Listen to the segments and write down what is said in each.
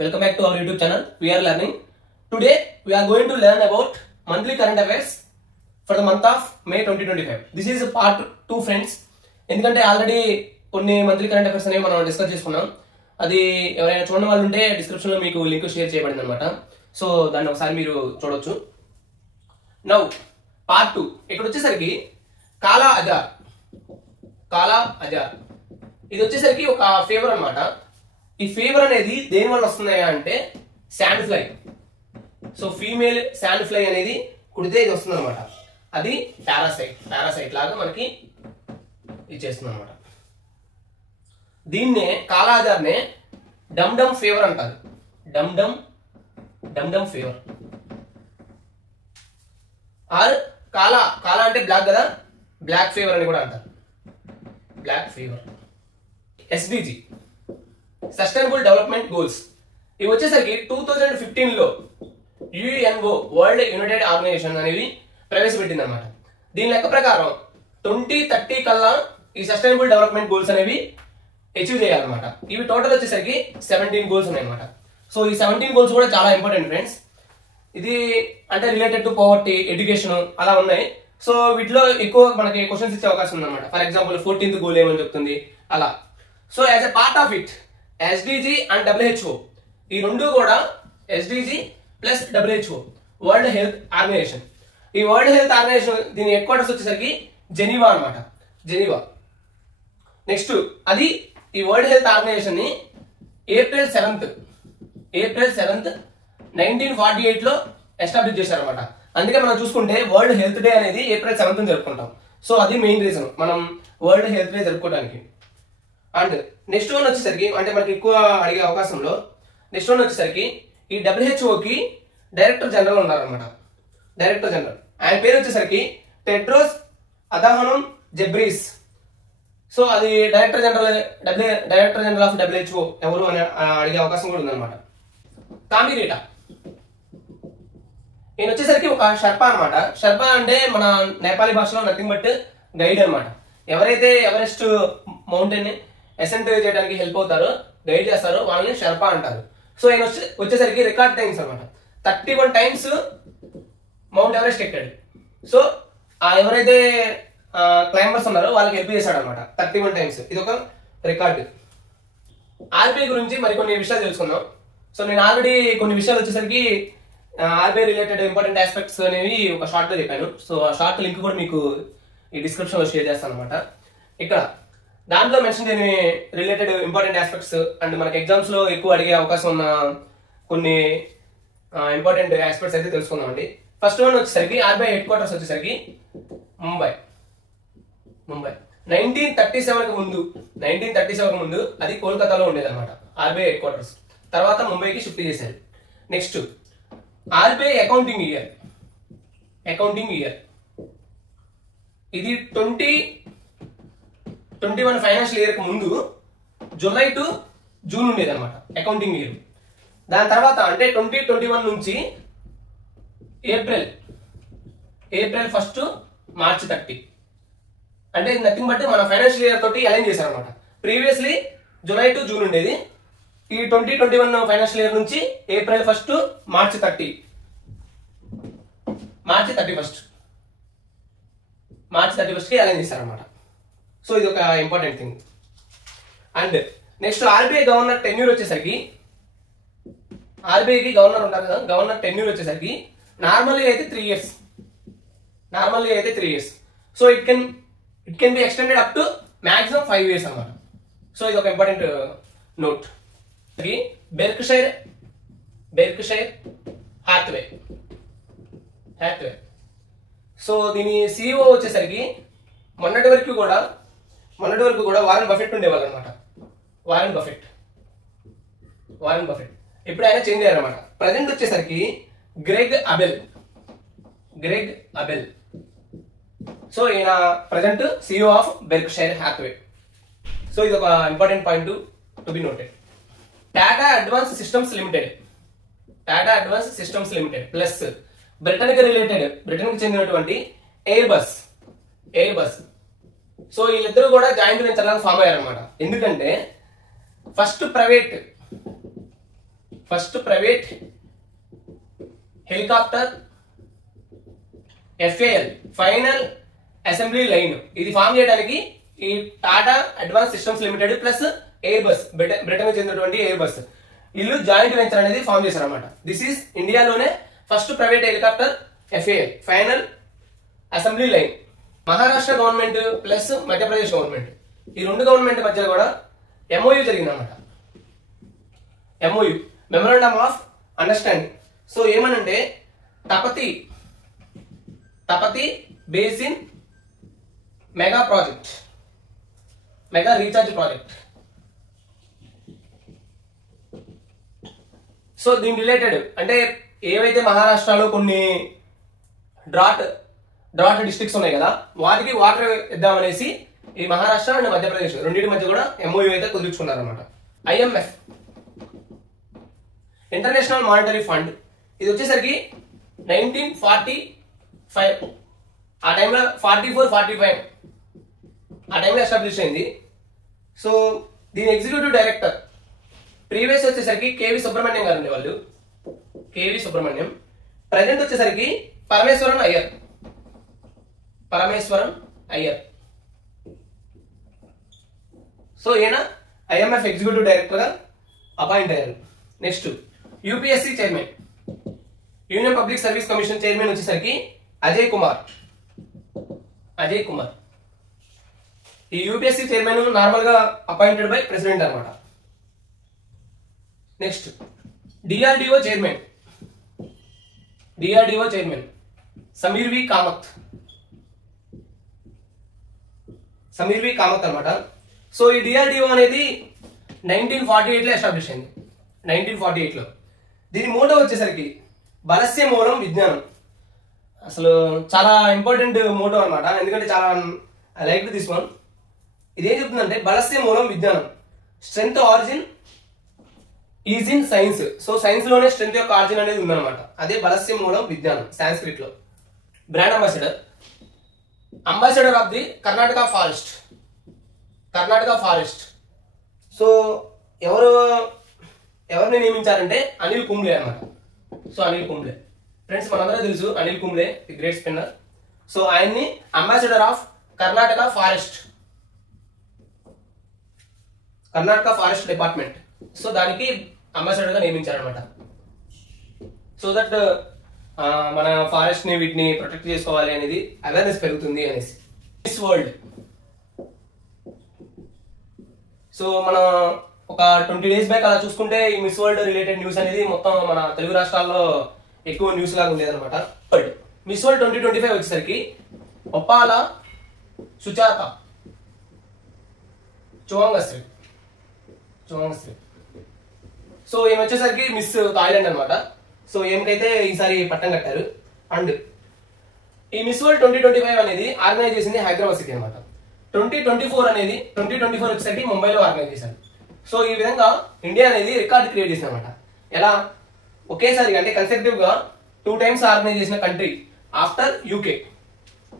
Welcome back to our YouTube channel. We are learning. Today we are going to learn about monthly current affairs for the month of May 2025. This is part 2 friends. ఎందుకంటే already కొన్ని monthly current affairs అనేవి మనం discuss చేసుకున్నాం. అది ఎవరైనా చూడని వాళ్ళు ఉంటే డిస్క్రిప్షన్ లో మీకు లింక్ షేర్ చేయబడింది అనమాట. సో దాన్ని ఒకసారి మీరు చూడొచ్చు. నౌ పార్ట్ 2 ఇక్కడ వచ్చేసరికి కాలా అజార్. ఇది వచ్చేసరికి ఒక ఫీవర్ అన్నమాట. ఈ ఫీవర్ అనేది దేని వల్ల వస్తున్నాయా అంటే sand fly. So female sand fly అనేది కుడితే ఇది వస్తుంది అనమాట. అది పారాసైట్ లాగా మనకి ఇచ్చేస్తుంది అనమాట. దీన్నే కాలాజార్నే డమ్ ఫీవర్ అంటారు. డమ్ ఫీవర్ ఆర్ కాలా అంటే బ్లాక్ కదా, బ్లాక్ ఫీవర్ అని కూడా అంటారు. Black fever. SDG sustainable development goals ఇవి వచ్చేసరికి 2015 లో యుఎన్ఓ వరల్డ్ యునైటెడ్ ఆర్గనైజేషన్ అనేది ప్రవేశపెట్టింది అనమాట. దీని లెక్క ప్రకారం 2030 కల్లా ఈ సస్టైనబుల్ డెవలప్మెంట్ గోల్స్ అనేవి అచీవ్ చేయాలన్నమాట. ఇవి టోటల్ వచ్చేసరికి 17 గోల్స్ ఉన్నాయి అనమాట. సో ఈ 17 గోల్స్ కూడా చాలా ఇంపార్టెంట్ ఫ్రెండ్స్. ఇది అంటే రిలేటెడ్ టు పవర్టీ, ఎడ్యుకేషన్ అలా ఉన్నాయి. సో వీటిలో ఎక్కువ మనకి క్వశ్చన్స్ ఇచ్చే అవకాశం ఉంది అనమాట. ఫర్ ఎగ్జాంపుల్ 14th గోల్ ఏమని చెప్తుంది అలా. So as a part of it SDG and WHO ఈ రెండు కూడా SDG plus WHO world health organisation. ఈ వరల్డ్ హెల్త్ ఆర్గనైజేషన్ దీని హెడ్ క్వార్టర్స్ వచ్చేసరికి జెనీవా అనమాట. జెనీవా. నెక్స్ట్ అది ఈ వరల్డ్ హెల్త్ ఆర్గనైజేషన్ ని ఏప్రిల్ 7th 1948 లో ఎస్టాబ్లిష్ చేశారనమాట. అందుకే మనం చూసుకుంటే వరల్డ్ హెల్త్ డే అనేది ఏప్రిల్ 7th జరుపుకుంటాం. సో అది మెయిన్ రీజన్ మనం వరల్డ్ హెల్త్ డే జరుపుకోవడానికి. అండ్ నెక్స్ట్ వన్ వచ్చేసరికి అంటే మనకి ఎక్కువ అడిగే అవకాశంలో నెక్స్ట్ వన్ వచ్చేసరికి ఈ WHOకి డైరెక్టర్ జనరల్ ఉన్నారనమాట. డైరెక్టర్ జనరల్ ఆయన పేరు వచ్చేసరికి టెడ్రోస్ అధానోమ్ జెబ్రీస్. సో అది డైరెక్టర్ జనరల్ ఆఫ్ WHO ఎవరు అని అడిగే అవకాశం కూడా ఉందన్నమాట. కామిరీటా ఈయన వచ్చేసరికి ఒక షర్పా అనమాట. షర్పా అంటే మన నేపాలీ భాషలో నథింగ్ బట్ గైడ్ అనమాట. ఎవరైతే ఎవరెస్ట్ మౌంటైన్ ని అసెంట్ చేయడానికి హెల్ప్ అవుతారో, గైడ్ చేస్తారో వాళ్ళని షర్పా అంటారు. సో ఆయన వచ్చేసరికి రికార్డ్ టైమ్స్ అనమాట. 31 times మౌంట్ ఎవరెస్ట్ ఎక్కాడు. సో ఎవరైతే క్లైంబర్స్ ఉన్నారో వాళ్ళకి హెల్ప్ చేశాడు అనమాట 31 times. ఇది ఒక రికార్డు. ఆర్బీఐ గురించి మరికొన్ని విషయాలు తెలుసుకుందాం. సో నేను ఆల్రెడీ కొన్ని విషయాలు వచ్చేసరికి ఆర్బీఐ రిలేటెడ్ ఇంపార్టెంట్ ఆస్పెక్ట్స్ అనేవి ఒక షార్ట్ లో చెప్పాను. సో ఆ షార్ట్ లింక్ కూడా మీకు ఈ డిస్క్రిప్షన్ లో షేర్ చేస్తాను అనమాట. ఇక్కడ దాంట్లో మెన్షన్ చేయని రిలేటెడ్ ఇంపార్టెంట్ ఆస్పెక్ట్స్ అండ్ మనకి ఎగ్జామ్స్ లో ఎక్కువ అడిగే అవకాశం ఉన్న కొన్ని ఇంపార్టెంట్ ఆస్పెక్ట్స్ అయితే తెలుసుకుందామండి. ఫస్ట్ వన్ వచ్చేసరికి ఆర్బీఐ హెడ్ క్వార్టర్స్ వచ్చేసరికి ముంబై. 1937 ముందు అది కోల్కతాలో ఉండేది అనమాట ఆర్బీఐ హెడ్ క్వార్టర్స్. తర్వాత ముంబైకి షిఫ్ట్ చేశారు. నెక్స్ట్ ఆర్బీఐ అకౌంటింగ్ ఇయర్ ఇది 2021 ఫైనాన్షియల్ ఇయర్ కు ముందు జూలై టు జూన్ ఉండేది అనమాట అకౌంటింగ్ ఇయర్. దాని తర్వాత అంటే 2021 నుంచి ఏప్రిల్ 1 to March 30 అంటే నథింగ్ బట్ మన ఫైనాన్షియల్ ఇయర్ తోటి అలైన్ చేశారనమాట. ప్రీవియస్లీ జూలై టు జూన్ ఉండేది. ఈ 2021 ఫైనాన్షియల్ ఇయర్ నుంచి ఏప్రిల్ 1 to March 31 కి అలైన్ చేశారనమాట. సో ఇది ఒక important thing. And next RBI governor tenure వచ్చేసరికి ఆర్బీఐకి గవర్నర్ ఉంటారు కదా, గవర్నర్ టెన్యూర్ వచ్చేసరికి నార్మల్లీ అయితే 3 years. So it can be extended up to maximum 5 years అనమాట. సో ఇది ఒక important note. Berkshire Hathaway. So దీని సిఇఓ వచ్చేసరికి మొన్నటి వరకు కూడా వారెన్ బఫెట్ ఉండేవాళ్ళు అనమాట. వారెన్ బఫెట్ ఇప్పుడు ఆయన చేంజ్ అయ్యారనమాట. ప్రజెంట్ వచ్చేసరికి గ్రెగ్ అబెల్. సో ఈయన present CEO of Berkshire Hathaway. So ఇది ఒక important point to be noted. Tata advance systems limited plus Britain కి చెందినటువంటి ఎయిర్ బస్. సో వీళ్ళిద్దరూ కూడా జాయింట్ వెంచర్ లాగా ఫామ్ అయ్యారనమాట. ఎందుకంటే first private first private helicopter FAL final assembly line ఇది form చేయడానికి ఈ Tata advance systems limited plus air bus Britain చెందినటువంటి ఎయిర్ బస్ వీళ్ళు జాయింట్ వెంచర్ అనేది ఫామ్ చేశారు అనమాట. దిస్ ఈస్ ఇండియాలోనే first private helicopter FAL final assembly line. Maharashtra government plus Madhya Pradesh government ఈ రెండు గవర్నమెంట్ మధ్య కూడా MOU జరిగిందన్నమాట. MOU memorandum of understanding. So ఏమనంటే Tapti basin mega project, mega recharge project. So దీని రిలేటెడ్ అంటే ఏవైతే మహారాష్ట్రలో కొన్ని డ్రాట్ డిస్ట్రిక్ట్స్ ఉన్నాయి కదా వాటికి వాటర్ ఇద్దామనేసి ఈ మహారాష్ట్ర అండ్ మధ్యప్రదేశ్ రెండింటి మధ్య కూడా MOU అయితే కుదుర్చుకున్నారు అనమాట. IMF ఇంటర్నేషనల్ మానిటరీ ఫండ్ ఇది వచ్చేసరికి 1945 ఆ టైంలో 44-45 ఆ టైంలో ఎస్టాబ్లిష్ అయింది. సో దీని ఎగ్జిక్యూటివ్ డైరెక్టర్ ప్రీవియస్ వచ్చేసరికి KV సుబ్రహ్మణ్యం గారు ఉండేవాళ్ళు. KV సుబ్రహ్మణ్యం. ప్రజెంట్ వచ్చేసరికి పరమేశ్వరన్ అయ్యర్. సో ఈయన IMF ఎగ్జిక్యూటివ్ డైరెక్టర్ గా అపాయింట్ అయ్యారు. Next UPSC chairman, union public service commission chairman వచ్చేసరికి అజయ్ కుమార్. ఈ UPSC చైర్మన్ నార్మల్ గా అపాయింటెడ్ బై ప్రెసిడెంట్ అనమాట. నెక్స్ట్ DRDO చైర్మన్ సమీర్ వి కామత్ అనమాట. సో ఈ DRDO అనేది 1948 లో ఎస్టాబ్లిష్ అయింది. 1948 లో దీని మోటో వచ్చేసరికి బలస్య మూలం విజ్ఞానం. అసలు చాలా ఇంపార్టెంట్ మోటో అనమాట, ఎందుకంటే చాలా ఐ లైక్ దిస్ వన్. ఇదేం చెప్తుందంటే బలస్య మూలం విజ్ఞానం, strength origin is in science. So science లోనే స్ట్రెంగ్త్ యొక్క ఆరిజిన్ అనేది ఉందన్నమాట. అదే బలస్య మూలం విజ్ఞానం సాంస్క్రిట్ లో. Brand ambassador of the Karnataka forest. So ఎవరిని నియమించారంటే అనిల్ కుంబ్లే అనమాట. సో అనిల్ కుంబ్లే ఫ్రెండ్స్ మనందరూ తెలుసు Anil Kumble the great spinner. So ఆయన్ని ambassador of Karnataka forest department. So దానికి అంబాసిడర్ గా నియమించారనమాట. సో దట్ మన ఫారెస్ట్ ని వీటిని ప్రొటెక్ట్ చేసుకోవాలి అనేది అవేర్నెస్ పెరుగుతుంది అనేసి. Miss World. సో మనం ఒక 20 days బ్యాక్ అలా చూసుకుంటే ఈ మిస్ వరల్డ్ రిలేటెడ్ న్యూస్ అనేది మొత్తం మన తెలుగు రాష్ట్రాల్లో ఎక్కువ న్యూస్ లాగా ఉండేది అనమాట. మిస్ వరల్డ్ 2025 వచ్చేసరికి ఒప్పాల సుచాత చోంగశ్రీ. సో ఏమి వచ్చేసరికి మిస్ థాయిలాండ్ అనమాట. సో ఏమికైతే ఈసారి పట్టం కట్టారు. అండ్ ఈ మిస్ వరల్డ్ 2025 అనేది ఆర్గనైజ్ చేసింది హైదరాబాద్ సిటీ అనమాట. 2024 వచ్చేసరికి ముంబైలో ఆర్గనైజ్ చేశారు. సో ఈ విధంగా ఇండియా అనేది రికార్డ్ క్రియేట్ చేసింది అనమాట. ఎలా ఒకేసారి అంటే కన్సెక్టివ్ గా 2 times ఆర్గనైజ్ చేసిన country after UK.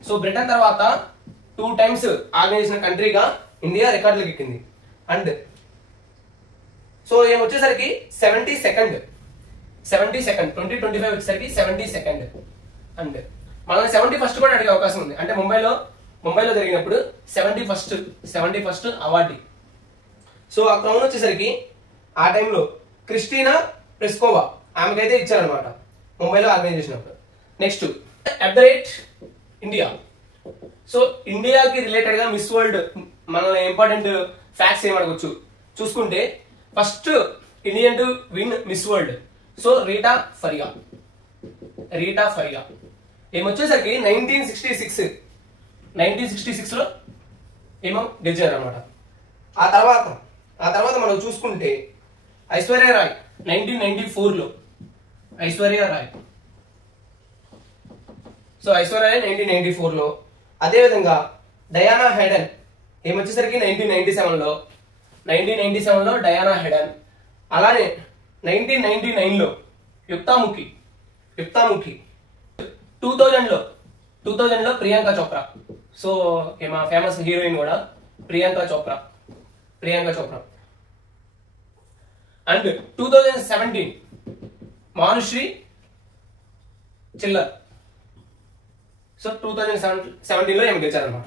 So Britain తర్వాత 2 times ఆర్గనైజ్ చేసిన కంట్రీగా ఇండియా రికార్డులకు ఎక్కింది. అండ్ సో ఏమొచ్చేసరికి 72nd 2025 వచ్చేసరికి 72nd. అండ్ మనల్ని 71st కూడా అడిగే అవకాశం ఉంది. అంటే ముంబైలో జరిగినప్పుడు 71st అవార్డు. సో ఆ క్రౌన్ వచ్చేసరికి ఆ టైంలో క్రిస్టినా ప్రెస్కోవా ఆమెకైతే ఇచ్చారనమాట ముంబైలో ఆర్గనైజ్ చేసినప్పుడు. Next India. సో ఇండియాకి రిలేటెడ్ గా మిస్ వరల్డ్ మన ఇంపార్టెంట్ ఫ్యాక్ట్స్ ఏమడగొచ్చు చూసుకుంటే, first Indian to win Miss World so Reita Faria ఏమొచ్చేసరికి 1966 లో ఏమో గెలిచారు అనమాట. ఆ తర్వాత మనం చూసుకుంటే ఐశ్వర్య రాయ్ 1994 లో సో ఐశ్వర్య రాయ్ 1994 లో. అదేవిధంగా డయానా హెడన్ ఏమొచ్చేసరికి 1997 లో డయానా హెడన్. అలానే 1999 లో యుక్తాముఖి 2000 లో ప్రియాంక చోప్రా. సో మా ఫేమస్ హీరోయిన్ కూడా ప్రియాంక చోప్రా. అండ్ 2017 మానుశ్రీ చిల్లర్. సో 2017లో ఏమి గెలిచారనమాట.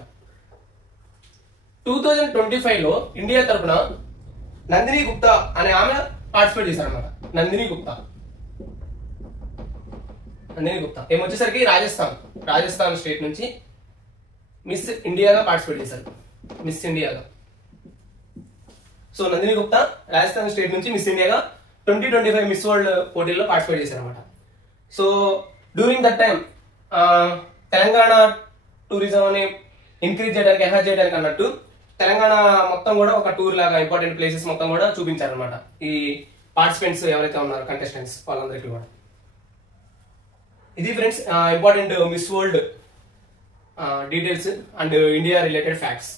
2025లో ఇండియా తరపున నందిని గుప్తా అనే ఆమె పార్టిసిపేట్ చేశారనమాట. నందిని గుప్తా ఏమొచ్చేసరికి రాజస్థాన్ స్టేట్ నుంచి మిస్ ఇండియాగా పార్టిసిపేట్ చేశారు. మిస్ ఇండియాగా. సో నందిని గుప్తా రాజస్థాన్ స్టేట్ నుంచి మిస్ ఇండియాగా 2025 మిస్ వరల్డ్ పోటీల్లో పార్టిసిపేట్ చేశారనమాట. So during that time Telangana tourism అని ఇంక్రీజ్ చేయడానికి, ఎన్హాన్స్ చేయడానికి అన్నట్టు తెలంగాణ మొత్తం కూడా ఒక టూర్ లాగా ఇంపార్టెంట్ ప్లేసెస్ మొత్తం కూడా చూపించారనమాట ఈ పార్టిసిపెంట్స్ ఎవరైతే ఉన్నారో, కంటెస్టెంట్స్ వాళ్ళందరికీ కూడా. ఇది friends important miss world details and India related facts.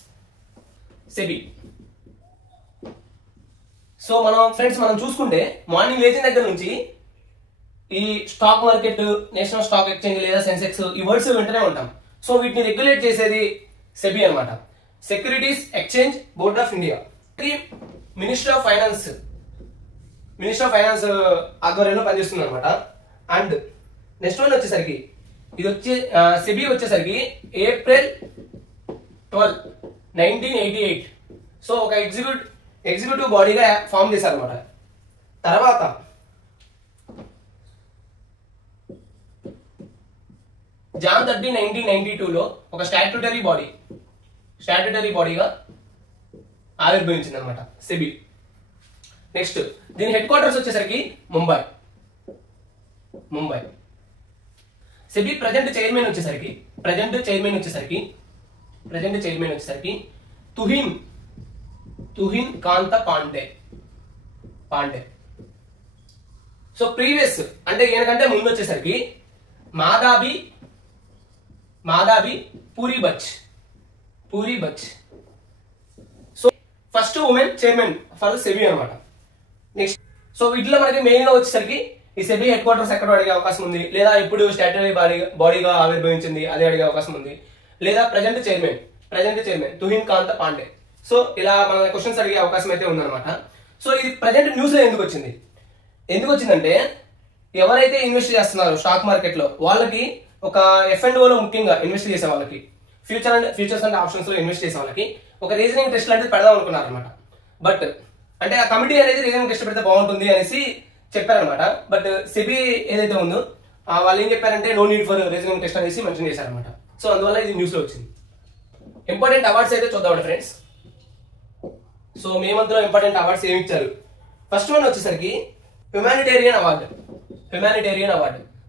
SEBI. So మనం చూసుకుంటే మార్నింగ్ లేచిన దగ్గర నుంచి ఈ stock market, national stock exchange లేదా సెన్సెక్స్, ఈ వర్డ్స్ వింటూనే ఉంటాం. సో వీటిని రెగ్యులేట్ చేసేది సెబీ అన్నమాట, securities exchange board of India. Minister of finance ఆధ్వర్యంలో పనిచేస్తుంది అనమాట. అండ్ నెక్స్ట్ వన్ వచ్చేసరికి సెబీ వచ్చేసరికి ఏప్రిల్ 12, 1988 సో ఒక ఎగ్జిక్యూటివ్ బాడీగా ఫామ్ చేశారనమాట. తర్వాత జాన్ 30, 1992లో ఒక స్టాట్యూటరీ బాడీగా ఆవిర్భవించింది అనమాట సెబీ. నెక్స్ట్ దీని హెడ్ క్వార్టర్స్ వచ్చేసరికి ముంబై. సెబీ ప్రజెంట్ చైర్మన్ వచ్చేసరికి తుహిన్ కాంత పాండే. సో ప్రీవియస్ అంటే ఈయనకంటే ముందు వచ్చేసరికి Madhabi Puri Buch. So first women chairman for SEBI అనమాట. నెక్స్ట్ సో వీటిలో మనకి మెయిన్ గా వచ్చేసరికి ఈ సెబీ హెడ్ క్వార్టర్స్ ఎక్కడ అడిగే అవకాశం ఉంది, లేదా ఇప్పుడు స్టాట్యూటరీ బాడీగా ఆవిర్భవించింది అదే అడిగే అవకాశం ఉంది, లేదా ప్రజెంట్ చైర్మన్ తుహిన్ కాంత పాండే. సో ఇలా మన క్వశ్చన్స్ అడిగే అవకాశం అయితే ఉందన్నమాట. సో ఇది ప్రజెంట్ న్యూస్ లో ఎందుకు వచ్చిందంటే ఎవరైతే ఇన్వెస్ట్ చేస్తున్నారో స్టాక్ మార్కెట్ లో వాళ్ళకి ఒక F&O లో ముఖ్యంగా ఇన్వెస్ట్ చేసే వాళ్ళకి, ఫ్యూచర్స్ అండ్ ఆప్షన్స్ లో ఇన్వెస్ట్ చేసే వాళ్ళకి ఒక రీజనింగ్ టెస్ట్ లాంటిది పెడదాం అనుకున్నారు అనమాట. బట్ అంటే ఆ కమిటీ అనేది రీజనింగ్ టెస్ట్ పెడితే బాగుంటుంది అనేసి చెప్పారనమాట. బట్ సెబీ ఏదైతే ఉందో వాళ్ళు ఏం చెప్పారంటే no need for reasoning test అనేసి మెన్షన్ చేశారనమాట. సో అందువల్ల ఇది న్యూస్ లో వచ్చింది. ఇంపార్టెంట్ అవార్డ్స్ అయితే చూద్దామండి ఫ్రెండ్స్. సో మే మంత్ లో ఇంపార్టెంట్ అవార్డ్స్ ఏమి ఇచ్చారు. ఫస్ట్ వన్ వచ్చేసరికి హ్యుమానిటేరియన్ అవార్డు.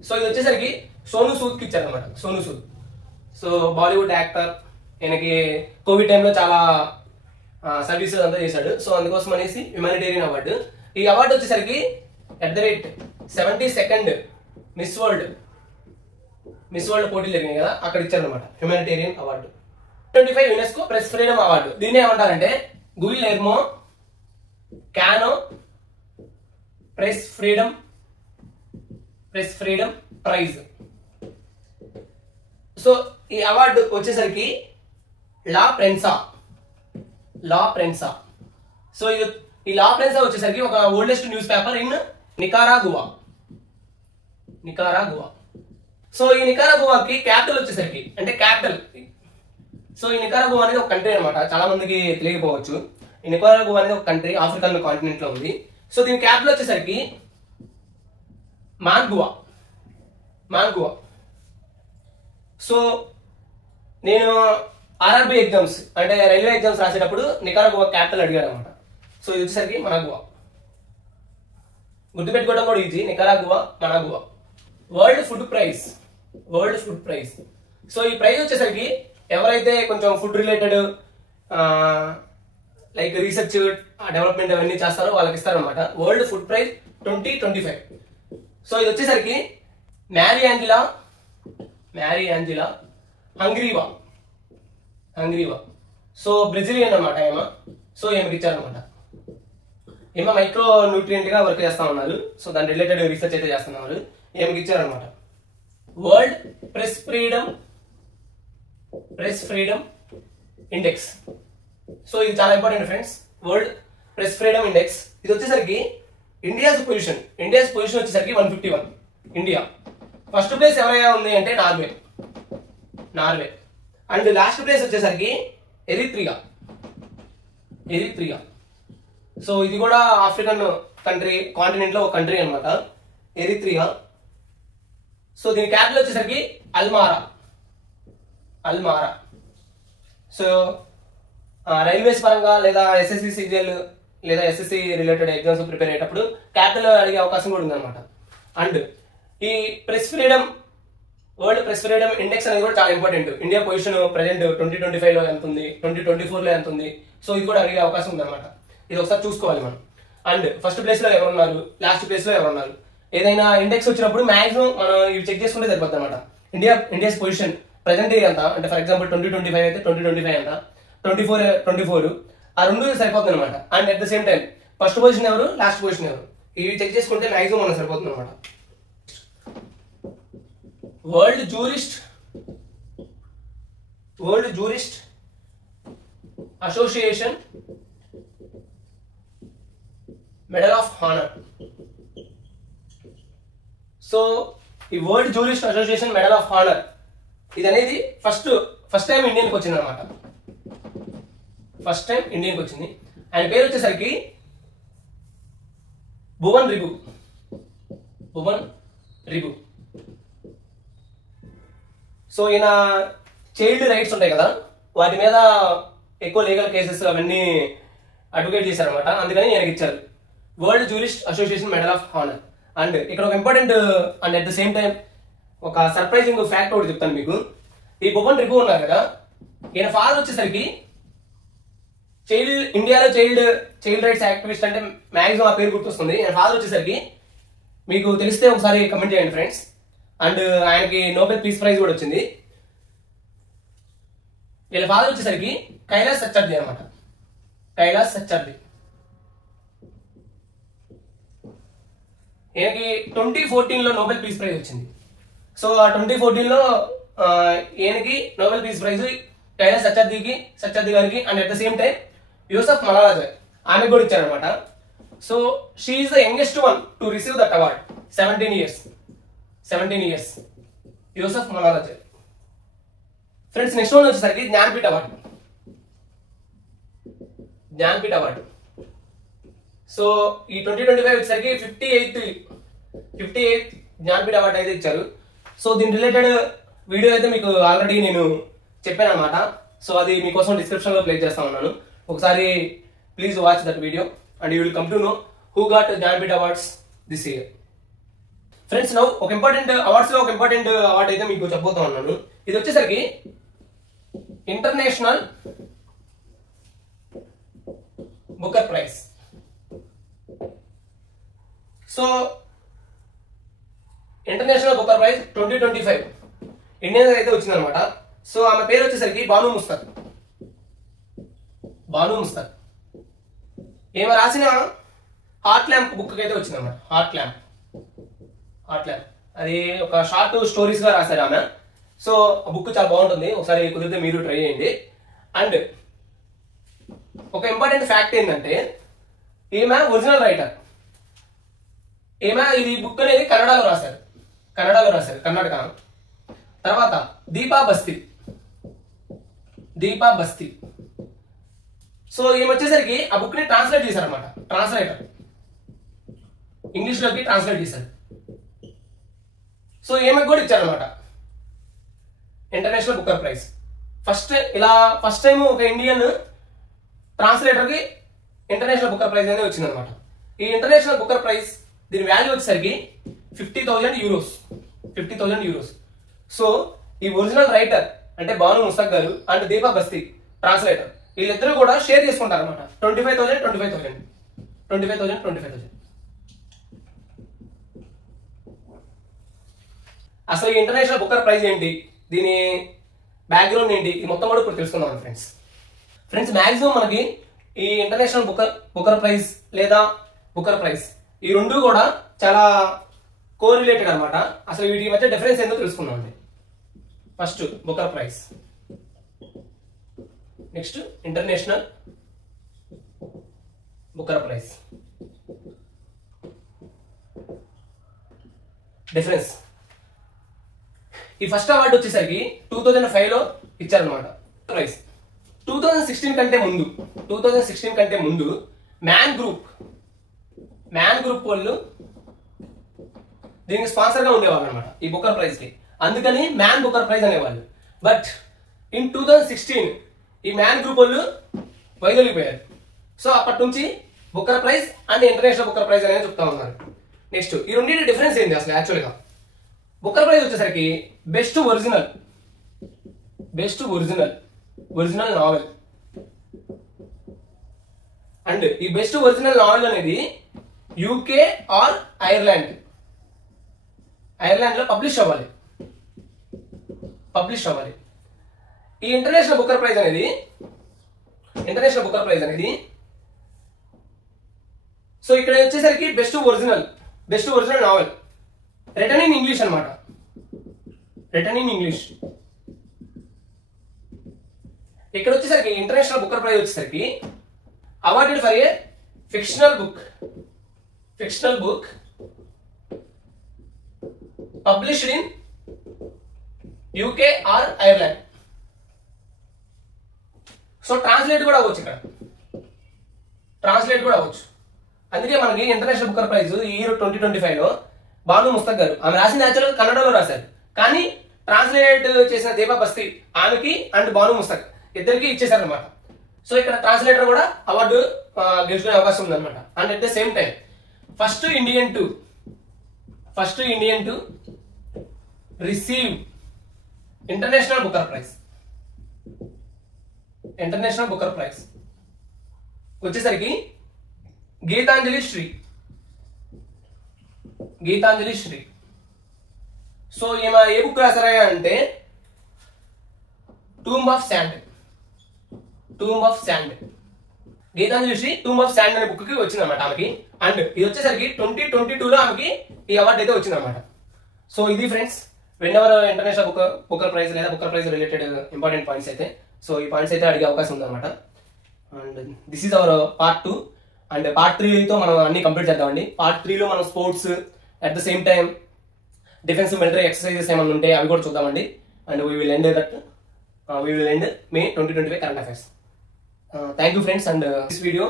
సో ఇది వచ్చేసరికి సోను సూద్ కి ఇచ్చారనమాట. సో బాలీవుడ్ యాక్టర్, ఈయనకి కోవిడ్ టైంలో చాలా సర్వీసెస్ అంతా చేశాడు. సో అందుకోసం అనేసి హ్యుమానిటేరియన్ అవార్డు. ఈ అవార్డు వచ్చేసరికి @72nd మిస్ వరల్డ్ పోటీలు జరిగినాయి కదా, అక్కడ ఇచ్చారనమాట humanitarian award. 25 UNESCO press freedom award. దీన్ని ఏమంటారంటే Guillermo Cano press freedom prize. So ఈ అవార్డు వచ్చేసరికి లా ప్రెన్సా. సో ఈ లా ప్రెన్సా వచ్చేసరికి ఒక oldest news paper in Nicaragua. So ఈ నికారాగువాకి క్యాపిటల్ వచ్చేసరికి అంటే క్యాపిటల్. సో ఈ నికారాగువా అనేది ఒక కంట్రీ అనమాట, చాలా మందికి తెలియకపోవచ్చు. ఈ నికారాగువా అనేది ఒక కంట్రీ ఆఫ్రికన్ కాంటినెంట్ లో ఉంది. సో దీని క్యాపిటల్ వచ్చేసరికి మాన్గువా. సో నేను ఆర్ఆర్బి ఎగ్జామ్స్ అంటే రైల్వే ఎగ్జామ్స్ రాసేటప్పుడు నికారాగువా క్యాపిటల్ అడిగారు అనమాట. సో ఇది వచ్చేసరికి మనాగువా. గుర్తుపెట్టుకోవడం కూడా easy, Nicaragua, Managua. World Food Prize. So ఈ ప్రైజ్ వచ్చేసరికి ఎవరైతే కొంచెం food related like research development అవన్నీ చేస్తారో వాళ్ళకి ఇస్తారనమాట. World Food praise 2025. సో ఇది వచ్చేసరికి మ్యారీ యాంజిలా హంగ్రీవా. సో బ్రెజిలియన్ అనమాట ఏమో. సో ఏమికి ఇచ్చారనమాట. ఏమో మైక్రో న్యూట్రియంట్ గా వర్క్ చేస్తా ఉన్నారు. సో దాని రిలేటెడ్ రీసెర్చ్ అయితే చేస్తున్నారు. ఏమికి ఇచ్చారనమాట. World press freedom index. So ఇది చాలా important friends. World press freedom index ఇది వచ్చేసరికి ఇండియాస్ పొజిషన్ వచ్చేసరికి 151 ఇండియా. ఫస్ట్ ప్లేస్ ఎవరైనా ఉంది అంటే నార్వే. అండ్ లాస్ట్ ప్లేస్ వచ్చేసరికి ఎరిత్రియా. సో ఇది కూడా ఆఫ్రికన్ కంట్రీ, కాంటినెంట్ లో ఒక కంట్రీ అనమాట, ఎరిత్రియా. సో దీని క్యాపిటల్ వచ్చేసరికి అల్మారా. సో రైల్వేస్ పరంగా లేదా ఎస్ఎస్సి సిజిఎల్ లేదా ఎస్ఎస్సి రిలేటెడ్ ఎగ్జామ్స్ ప్రిపేర్ అయ్యేటప్పుడు క్యాపిటల్ అడిగే అవకాశం కూడా ఉందన్నమాట. అండ్ ఈ వరల్డ్ ప్రెస్ ఫ్రీడమ్ ఇండెక్స్ అనేది కూడా చాలా ఇంపార్టెంట్. ఇండియా పొజిషన్ ప్రెసెంట్ 2025 లో ఎంత ఉంది, 2024 లో ఎంత ఉంది, సో ఇది కూడా అడిగే అవకాశం ఉందన్నమాట. ఇది ఒకసారి చూసుకోవాలి మనం. అండ్ ఫస్ట్ ప్లేస్ లో ఎవరున్నారు, లాస్ట్ ప్లేస్ లో ఎవరున్నారు, ఏదైనా ఇండెక్స్ వచ్చినప్పుడు మాక్సిమం మనం ఇవి చెక్ చేసుకుంటే సరిపోతుంది అనమాట. ఇండియాస్ పొజిషన్ ప్రెసెంట్ ఎంత అంటే, ఫర్ ఎగ్జాంపుల్ 2025 అయితే 2025 ఎంత, 24 ఆ రెండు సరిపోతుంది అనమాట. And at the same time first position ఎవరు, లాస్ట్ పొజిషన్ ఎవరు, ఇవి చెక్ చేసుకుంటే మాక్సిమం మనం సరిపోతుంది అనమాట. World Jurist Association Medal of Honour. So ఈ World Jurist Association Medal of Honour ఇది అనేది ఫస్ట్ టైం ఇండియన్కి వచ్చింది అనమాట. ఆయన పేరు వచ్చేసరికి భువన్ రిబు. సో ఈయన చైల్డ్ రైట్స్ ఉంటాయి కదా, వాటి మీద ఎక్కువ లీగల్ కేసెస్ అవన్నీ అడ్వకేట్ చేశారనమాట. అందుకని ఈయనకి ఇచ్చారు world Jurist Association Medal of honour. And ఇక్కడ ఒక important and at the same time ఒక సర్ప్రైజింగ్ ఫ్యాక్ట్ ఒకటి చెప్తాను మీకు. ఈ భువన్ రిబు ఉన్నారు కదా, ఈయన ఫాదర్ వచ్చేసరికి ఇండియాలో చైల్డ్ రైట్స్ యాక్టివిస్ట్ అంటే మాక్సిమం ఆ పేరు గుర్తొస్తుంది. ఈయన ఫాదర్ వచ్చేసరికి మీకు తెలిస్తే ఒకసారి కమెంట్ చేయండి ఫ్రెండ్స్. అండ్ ఆయనకి నోబెల్ పీస్ ప్రైజ్ కూడా వచ్చింది. వీళ్ళ ఫాదర్ వచ్చేసరికి కైలాస్ సత్యార్థి అనమాట. ఈయనకి 2014 నోబెల్ పీస్ ప్రైజ్ వచ్చింది. సో ఆ 2014 ఈయనకి Nobel Peace Prize Kailash Satyarthi గారికి and at the same time Yousaf Malala ఆమెకు కూడా ఇచ్చారనమాట. So she is the youngest one to receive that award. 17 years Yousaf Malala. Friends next one వచ్చేసరికి జ్ఞాన్పీఠ్ అవార్డు. సో ఈ 2025 వచ్చేసరికి 58th జ్ఞాన్పీఠ్ అవార్డు అయితే ఇచ్చారు. సో దీని రిలేటెడ్ వీడియో అయితే మీకు ఆల్రెడీ నేను చెప్పాను అనమాట. సో అది మీకోసం డిస్క్రిప్షన్ లో ప్లేస్ చేస్తా ఉన్నాను. ఒకసారి please watch that video and you will come to know who got Jnanpith awards this year. Friends now ఒక ఇంపార్టెంట్ అవార్డ్ అయితే మీకు చెప్పబోతా ఉన్నాను. ఇది వచ్చేసరికి international Booker prize. So international Booker prize 2025 Indian అయితే వచ్చిందనమాట. సో ఆమె పేరు వచ్చేసరికి బాను ముస్తక్. ఏమో రాసిన హార్ట్ ల్యాంప్ బుక్ అయితే వచ్చిందన్నమాట. హార్ట్ ల్యాంప్ అది ఒక షార్ట్ స్టోరీస్ గా రాశారు ఆమె. సో ఆ బుక్ చాలా బాగుంటుంది, ఒకసారి కుదిరితే మీరు ట్రై చేయండి. అండ్ ఒక ఇంపార్టెంట్ ఫ్యాక్ట్ ఏంటంటే ఈమె ఒరిజినల్ రైటర్. ఇది బుక్ అనేది కన్నడలో రాశారు. కర్ణాటక. తర్వాత దీపా బస్తి. సో ఈమె వచ్చేసరికి ఆ బుక్ ని ట్రాన్స్లేట్ చేశారనమాట. ఇంగ్లీష్ లోకి ట్రాన్స్లేట్ చేశారు. సో ఈమెకు కూడా ఇచ్చారనమాట international Booker prize. First time ఒక ఇండియన్ ట్రాన్స్లేటర్ కి ఇంటర్నేషనల్ బుకర్ ప్రైజ్ అనేది వచ్చిందనమాట. ఈ ఇంటర్నేషనల్ బుకర్ ప్రైజ్ దీని వాల్యూ వచ్చేసరికి 50,000 euros. సో ఈ ఒరిజినల్ రైటర్ అంటే బాను ముస్తక్ గారు అండ్ దీపా బస్తి ట్రాన్స్లేటర్ వీళ్ళిద్దరూ కూడా షేర్ చేసుకుంటారు అనమాట. 25,000. అసలు ఈ ఇంటర్నేషనల్ బుకర్ ప్రైజ్ ఏంటి, దీని బ్యాక్గ్రౌండ్ ఏంటి, ఈ మొత్తం కూడా ఇప్పుడు తెలుసుకుందాం ఫ్రెండ్స్. మాక్సిమం మనకి ఈ ఇంటర్నేషనల్ బుకర్ ప్రైజ్ లేదా బుకర్ ప్రైజ్ ఈ రెండు కూడా చాలా కోరిలేటెడ్ అనమాట. అసలు వీటి మధ్య డిఫరెన్స్ ఏంటో తెలుసుకుందాం అండి. First Booker prize, next international Booker prize. Difference. ఈ ఫస్ట్ అవార్డు వచ్చేసరికి 2005లో ఇచ్చారనమాట. ప్రైజ్ 2016 కంటే ముందు మ్యాన్ గ్రూప్ వాళ్ళు దీనికి స్పాన్సర్ గా ఉండేవాళ్ళు అనమాట ఈ బుకర్ ప్రైజ్ కి. అందుకని మ్యాన్ బుకర్ ప్రైజ్ అనేవాళ్ళు. బట్ ఇన్ 2016 ఈ మ్యాన్ గ్రూప్ వాళ్ళు వైదొలిగిపోయారు. సో అప్పటి నుంచి Booker prize and international Booker prize అనేది చెప్తా ఉన్నారు. నెక్స్ట్ ఈ రెండింటి డిఫరెన్స్ ఏంటి అసలు యాక్చువల్గా? బుకర్ ప్రైజ్ వచ్చేసరికి బెస్ట్ ఒరిజినల్ నావెల్. అండ్ ఈ బెస్ట్ ఒరిజినల్ నావెల్ అనేది యూకే ఆర్ ఐర్లాండ్ లో పబ్లిష్ అవ్వాలి. ఈ ఇంటర్నేషనల్ బుకర్ ప్రైజ్ అనేది సో ఇక్కడ వచ్చేసరికి best original novel written in English అనమాట. ఇక్కడ వచ్చేసరికి ఇంటర్నేషనల్ బుకర్ ప్రైజ్ వచ్చేసరికి awarded for a fictional book published in UK or Ireland. So translate కూడా అవ్వచ్చు. అందుకే మనకి ఇంటర్నేషనల్ బుకర్ ప్రైజ్ ఈ ఇయర్ 2025లో బాను ముస్తక్ గారు ఆమె రాసింది యాక్చువల్గా కన్నడలో రాశారు, కానీ ట్రాన్స్లేట్ చేసిన దీపా బస్తీ ఆమెకి అండ్ బాను ముస్తక్ ఇద్దరికి ఇచ్చేసారనమాట. సో ఇక్కడ ట్రాన్స్లేటర్ కూడా అవార్డు గెలుచుకునే అవకాశం ఉందన్నమాట. And at the same time first Indian to receive international Booker prize వచ్చేసరికి గీతాంజలి శ్రీ. సో ఈమె ఏ బుక్ రాసారా అంటే tomb of sand. Geetanjali Shree tomb of sand అనే బుక్ కి వచ్చిందన్నమాట ఆమెకి. అండ్ ఇది వచ్చేసరికి 2022లో ఆమెకి ఈ అవార్డు అయితే వచ్చిందన్నమాట. సో ఇది friends, whenever international Booker Prize లేదా Booker Prize related important points అయితే, సో ఈ పాయింట్స్ అయితే అడిగే అవకాశం ఉందన్నమాట. And this is our part 2. And part 3తో మనం అన్ని కంప్లీట్ చేద్దామండి. పార్ట్ 3లో మనం sports at the same time defensive military exercises ఏమైనా ఉంటే అవి కూడా చూద్దామండి. And we will end May 2025 current affairs. Thank you friends. And this video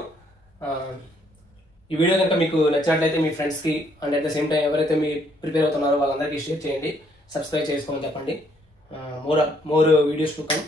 ఈ వీడియో కనుక మీకు నచ్చినట్లయితే మీ ఫ్రెండ్స్కి and at the same time ఎవరైతే మీ ప్రిపేర్ అవుతున్నారో వాళ్ళందరికీ షేర్ చేయండి, సబ్స్క్రైబ్ చేసుకోమని చెప్పండి. More videos to come.